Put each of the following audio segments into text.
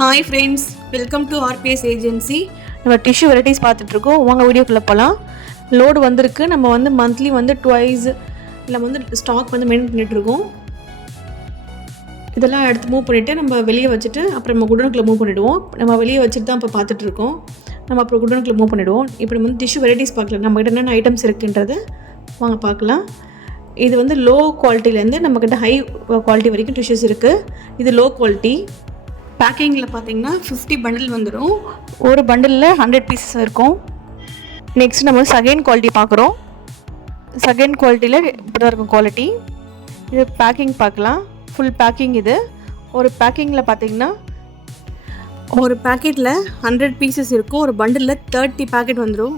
Hi friends, welcome to RPS agency. நம்ம tissue varieties பார்த்துட்ருக்கோம். வாங்க வீடியோக்குள்ளே போகலாம். லோடு வந்திருக்கு. நம்ம வந்து மந்த்லி வந்து ட்வைஸ் இல்லை வந்து ஸ்டாக் வந்து மெயின்டைன் பண்ணிகிட்ருக்கோம். இதெல்லாம் எடுத்து மூவ் பண்ணிவிட்டு நம்ம வெளியே வச்சுட்டு அப்புறம் நம்ம குடோனுக்குள்ளே மூவ் பண்ணிவிடுவோம். நம்ம வெளியே வச்சுட்டு தான் இப்போ பார்த்துட்ருக்கோம். நம்ம அப்புறம் குடோனுக்குள்ளே மூவ் பண்ணிவிடுவோம். இப்போ நம்ம வந்து டிஷ்யூ வெரைட்டிஸ் பார்க்கலாம். நம்மகிட்ட என்னென்ன ஐட்டம்ஸ் இருக்குன்றது வாங்க பார்க்கலாம். இது வந்து லோ குவாலிட்டிலேருந்து நம்மக்கிட்ட ஹை குவாலிட்டி வரைக்கும் டிஷ்யூஸ் இருக்குது. இது லோ குவாலிட்டி. பேக்கிங்கில் பார்த்தீங்கன்னா 50 பண்டில் வந்துடும். ஒரு பண்டிலில் 100 பீசஸ் இருக்கும். நெக்ஸ்ட் நம்ம செகண்ட் குவாலிட்டி பார்க்குறோம். செகண்ட் குவாலிட்டியில் இப்படி தான் இருக்கும் குவாலிட்டி. இது பேக்கிங் பார்க்கலாம். Full packing. இது ஒரு பேக்கிங்கில் பார்த்தீங்கன்னா ஒரு பேக்கெட்டில் 100 பீசஸ் இருக்கும். ஒரு பண்டிலில் 30 பேக்கெட் வந்துடும்.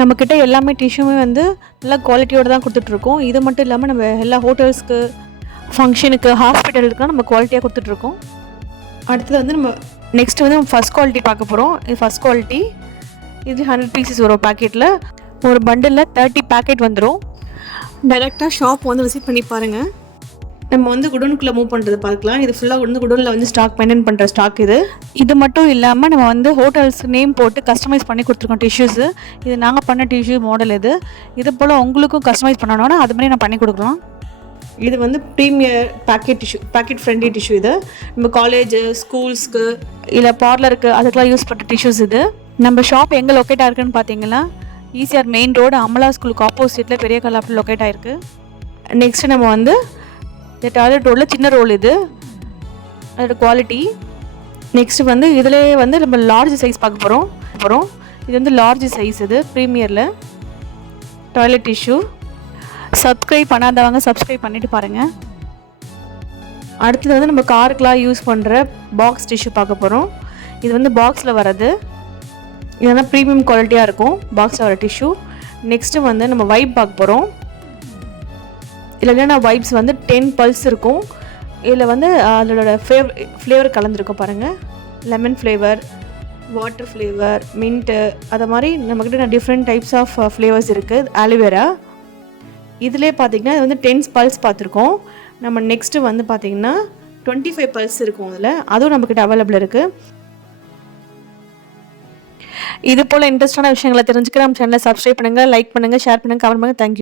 நம்மக்கிட்ட எல்லாமே டிஷ்யூமே வந்து நல்லா குவாலிட்டியோடு தான் கொடுத்துட்ருக்கோம். இது மட்டும் இல்லாமல் நம்ம எல்லா ஹோட்டல்ஸ்க்கு, ஃபங்க்ஷனுக்கு, ஹாஸ்பிட்டலுக்குலாம் நம்ம குவாலிட்டியாக கொடுத்துட்ருக்கோம். அடுத்தது வந்து நம்ம நெக்ஸ்ட்டு வந்து ஃபஸ்ட் குவாலிட்டி பார்க்க போகிறோம். இது ஃபஸ்ட் குவாலிட்டி. இது 100 பீசஸ் வரும் பேக்கெட்டில். ஒரு பண்டிலில் 30 பேக்கெட் வந்துடும். டைரெக்டாக ஷாப் வந்து விசிட் பண்ணி பாருங்கள். நம்ம வந்து குடோனுக்குள்ளே மூவ் பண்ணுறது பார்க்கலாம். இது ஃபுல்லாக வந்து குடோனில் வந்து ஸ்டாக் மெயின்டைன் பண்ணுற ஸ்டாக் இது. இது மட்டும் இல்லாமல் நம்ம வந்து ஹோட்டல்ஸ் நேம் போட்டு கஸ்டமைஸ் பண்ணி கொடுத்துருக்கோம் டிஷ்யூஸு. இது நாங்கள் பண்ண டிஷ்யூ மாடல் இது. இது போல் உங்களுக்கும் கஸ்டமைஸ் பண்ணணுன்னா அது மாதிரி நான் பண்ணி கொடுக்கலாம். இது வந்து premier packet tissue, packet friendly tissue. இது நம்ம காலேஜு, ஸ்கூல்ஸ்க்கு இல்லை பார்லருக்கு அதுக்கெலாம் யூஸ் பண்ணுற டிஷ்யூஸ் இது. நம்ம ஷாப் எங்கே லொக்கேட் ஆகிருக்குன்னு பார்த்தீங்கன்னா ஈசிஆர் மெயின் ரோடு, அமலா ஸ்கூலுக்கு ஆப்போசிட்டில் பெரிய கல்லாப்பில் லொக்கேட் ஆகிருக்கு. நெக்ஸ்ட்டு நம்ம வந்து இந்த டாய்லெட் ரோலில் சின்ன ரோல் இது, அதோட குவாலிட்டி. நெக்ஸ்ட்டு வந்து இதிலே வந்து நம்ம லார்ஜ் சைஸ் பார்க்க போகிறோம். இது வந்து லார்ஜ் சைஸ். இது ப்ரீமியரில் டாய்லெட் டிஷ்யூ. சப்ஸ்கிரைப் பண்ணாதவங்க சப்ஸ்கிரைப் பண்ணிவிட்டு பாருங்கள். அடுத்தது வந்து நம்ம காருக்கெலாம் யூஸ் பண்ணுற பாக்ஸ் டிஷ்யூ பார்க்க போகிறோம். இது வந்து பாக்ஸில் வர்றது. இதெல்லாம் ப்ரீமியம் குவாலிட்டியாக இருக்கும் பாக்ஸில் வர டிஷ்யூ. நெக்ஸ்ட்டு வந்து நம்ம வைப் பார்க்க போகிறோம். இதில் என்னென்ன வைப்ஸ் வந்து 10 பல்ஸ் இருக்கும். இதில் வந்து அதோட ஃப்ளேவர் கலந்துருக்கும் பாருங்கள். Lemon flavour, water flavour, mint, அதை மாதிரி நம்மக்கிட்ட டிஃப்ரெண்ட் டைப்ஸ் ஆஃப் ஃப்ளேவர்ஸ் இருக்குது. ஆலிவேரா இதிலே பார்த்திங்கன்னா இது வந்து 10 பல்ஸ் பார்த்துருக்கோம். நம்ம நெக்ஸ்ட்டு வந்து பார்த்திங்கன்னா 25 பல்ஸ் இருக்கும். அதில் அதுவும் நம்மக்கிட்ட அவைலபிள் இருக்குது. இது போல் இன்ட்ரெஸ்டான விஷயங்களை தெரிஞ்சுக்க நம்ம சேனலை சப்ஸ்கிரைப் பண்ணுங்கள், லைக் பண்ணுங்கள், ஷேர் பண்ணுங்கள், கமெண்ட் பண்ணுங்கள். தேங்க்யூ.